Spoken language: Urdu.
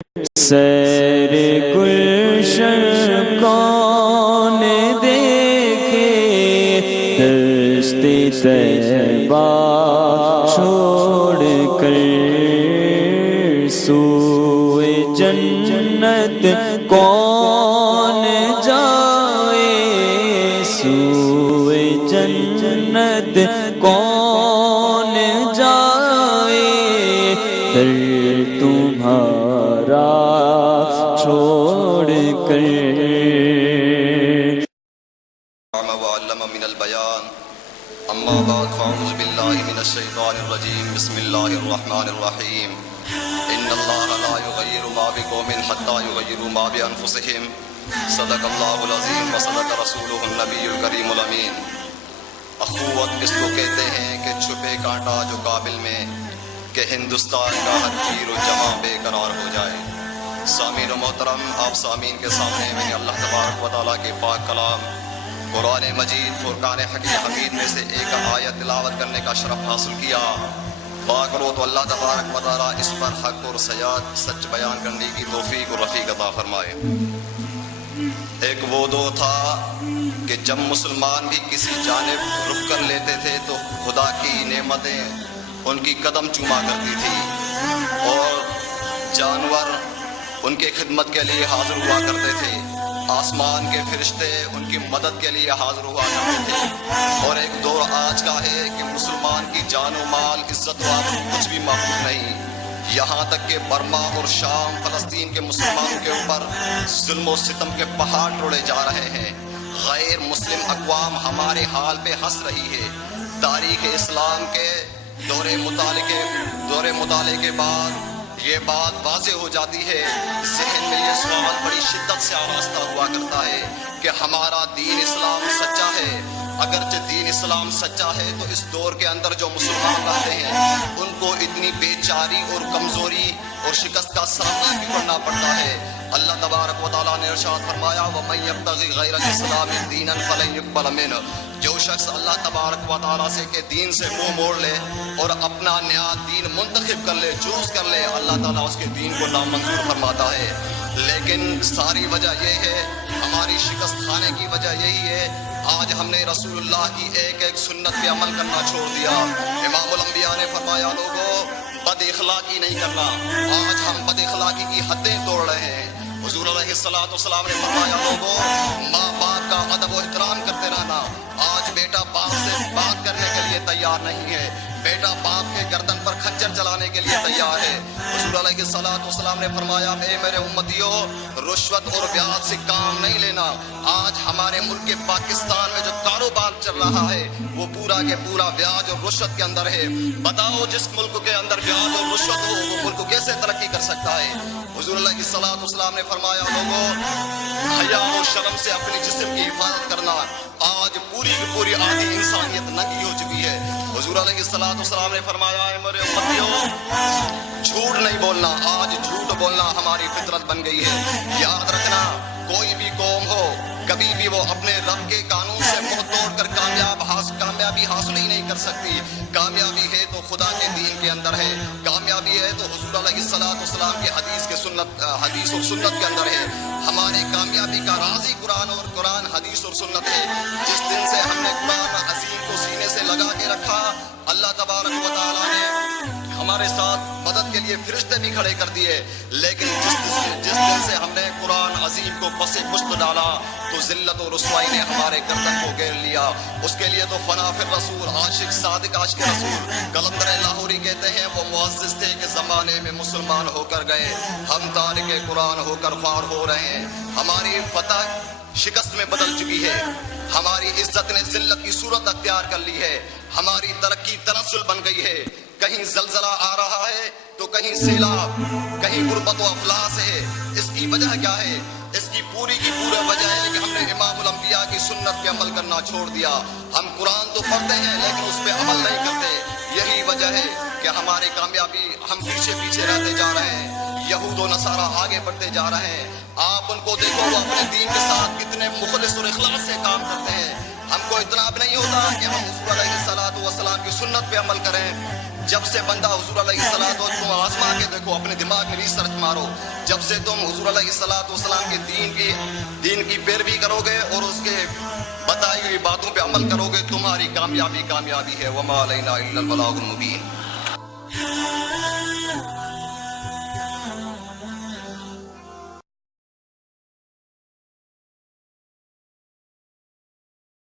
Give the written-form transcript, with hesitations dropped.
سیر گلشن کون دیکھے، دشت طیبہ چھوڑ کر سوئے جنت کون جائے، سوئے جنت کون جائے، در تمہارا چھوڑ کر۔ وعلم من البیان اما بعد فاعوذ باللہ من الشیطان الرجیم بسم اللہ الرحمن الرحیم ان اللہ لا یغیر ما بقوم حتی یغیروا ما بانفسہم صدق اللہ العظیم وصدق رسولہ النبی الکریم الامین۔ اخوت اس کو کہتے ہیں کہ چھپے کانٹا جو قابل میں کہ ہندوستان کا ہر پیر و جمع بے قرار ہو جائے۔ سامعین و محترم، آپ سامعین کے سامنے میں نے اللہ تبارک و تعالیٰ کے پاک کلام قرآن مجید فرقان حمید میں سے ایک آیت تلاوت کرنے کا شرف حاصل کیا۔ دعا کرو تو اللہ تبارک و تعالیٰ اس پر حق اور سچ بیان کرنے کی توفیق اور رفیق عطا فرمائے۔ ایک وہ دور تھا کہ جب مسلمان بھی کسی جانب رخ کر لیتے تھے تو خدا کی نعمتیں ان کی قدم چوما کرتی تھی اور جانور ان کی خدمت کے لیے حاضر ہوا کرتے تھے، آسمان کے فرشتے ان کی مدد کے لیے حاضر ہوا کرتے تھے۔ اور ایک دور آج کا ہے کہ مسلمان کی جان و مال، عزت و آبرو کچھ بھی محفوظ نہیں، یہاں تک کہ برما اور شام فلسطین کے مسلمانوں کے اوپر ظلم و ستم کے پہاڑ توڑے جا رہے ہیں۔ غیر مسلم اقوام ہمارے حال پہ ہنس رہی ہے۔ تاریخ اسلام کے دور مطالعے کے بعد یہ بات واضح ہو جاتی ہے، ذہن میں یہ سوال بڑی شدت سے آراستہ ہوا کرتا ہے کہ ہمارا دین اسلام سچا ہے۔ اگرچہ دین اسلام سچا ہے تو اس دور کے اندر جو مسلمان رہتے ہیں ان کو اتنی بے چاری اور کمزوری اور شکست کا سامنا بھی کرنا پڑتا ہے۔ اللہ تبارک و تعالیٰ نے ارشاد فرمایا وَمَن يَبْتَغِ غَيْرَ الْإِسْلَامِ دِينًا فَلَن يُقْبَلَ مِنْهُ، جو شخص اللہ تبارک و تعالیٰ سے کہ دین سے منہ موڑ لے اور اپنا نیا دین منتخب کر لے، چوز کر لے، اللہ تعالیٰ اس کے دین کو نامنظور فرماتا ہے۔ لیکن ساری وجہ یہ ہے، ہماری شکست کھانے کی وجہ یہی ہے، آج ہم نے رسول اللہ کی ایک ایک سنت پہ عمل کرنا چھوڑ دیا۔ امام الانبیاء نے فرمایا لوگوں بد اخلاقی نہیں کرنا، آج ہم بد اخلاقی کی حدیں توڑ رہے ہیں۔ حضور علیہ الصلوۃ نے فرمایا لوگوں ماں باپ کا ادب و احترام کرتے رہنا، آج بیٹا باپ سے بات کرنے کے لیے تیار نہیں ہے، بیٹا باپ کے گردن پر خنجر چلانے کے لیے تیار ہے۔ حضور علیہ الصلوۃ نے فرمایا اے میرے امتیوں رشوت اور بیاج سے کام نہیں لینا۔ آج ہمارے ملک کے پاکستان میں جو کاروبار چل رہا ہے وہ پورا کے پورا بیاج اور رشوت کے اندر ہے۔ بتاؤ جس ملک کے اندر بیاج اور رشوت ہو وہ ملک کیسے ترقی کر سکتا ہے؟ حضور علیہ الصلوۃ نے فرمایا لوگوں حیا و شرم سے اپنی جسم کی حفاظت کرنا، آج پوری کی پوری آدھی انسانیت ننگی ہو چکی ہے۔ حضور علیہ الصلوۃ نے فرمایا اے میرے امتیوں جھوٹ نہیں بولنا، آج جھوٹ بولنا ہماری فطرت بن گئی ہے۔ یاد رکھنا کوئی بھی قوم ہو کبھی بھی وہ اپنے رب کے قانون سے منہ توڑ کر کامیابی حاصل ہی نہیں کر سکتی۔ کامیابی ہے تو خدا کے دین کے اندر ہے، کامیابی ہے تو حضور علیہ الصلوۃ کی حدیث اور سنت کے اندر ہے۔ ہماری کامیابی کا راز ہی قرآن حدیث اور سنت ہے۔ جس دن سے ہم نے قرآن عظیم کو سینے سے لگا کے رکھا، اللہ تبارک و تعالیٰ نے ہمارے ساتھ مدد کے لیے فرشتے بھی کھڑے کر دیے، لیکن جس دن سے ہم نے قرآن عظیم کو پس پشت ڈالا تو ذلت و رسوائی نے ہمارے گردن کو گھیر لیا۔ اس کے لیے تو فنا فی الرسول، عاشق صادق عاشق رسول قلندر لاہوری کہتے ہیں وہ معزز تھے کہ زمانے میں مسلمان ہو کر گئے، ہم تارک قرآن ہو کر خوار ہو رہے ہیں۔ ہماری فتح شکست میں بدل چکی ہے، ہماری عزت نے ذلت کی صورت اختیار کر لی ہے، ہماری ترقی تنزل بن گئی ہے۔ کہیں زلزلہ آ رہا ہے تو کہیں سیلاب، کہیں غربت و افلاس ہے۔ اس کی وجہ کیا ہے؟ اس کی پوری وجہ ہے کہ ہم نے امام الانبیاء کی سنت پہ عمل کرنا چھوڑ دیا۔ ہم قرآن تو پڑھتے ہیں لیکن اس پہ عمل نہیں کرتے۔ یہی وجہ ہے کہ ہماری کامیابی ہم پیچھے رہتے جا رہے ہیں، یہود و نصارہ آگے بڑھتے جا رہے ہیں۔ آپ ان کو دیکھو وہ اپنے دین کے ساتھ کتنے مخلص اور اخلاص سے کام کرتے ہیں۔ ہم کو اتنا اب نہیں ہوتا کہ ہم حضور علیہ الصلوۃ والسلام کی سنت پہ عمل کریں۔ جب سے بندہ حضور علیہ الصلوۃ والسلام تم آزما کے دیکھو، اپنے دماغ میں ریسرچ مارو، جب سے تم حضور علیہ الصلوۃ والسلام کے دین کی پیروی کرو گے اور اس کے بتائی ہوئی باتوں پہ عمل کرو گے، تمہاری کامیابی ہے۔ وما علینا الا البلاغ المبین۔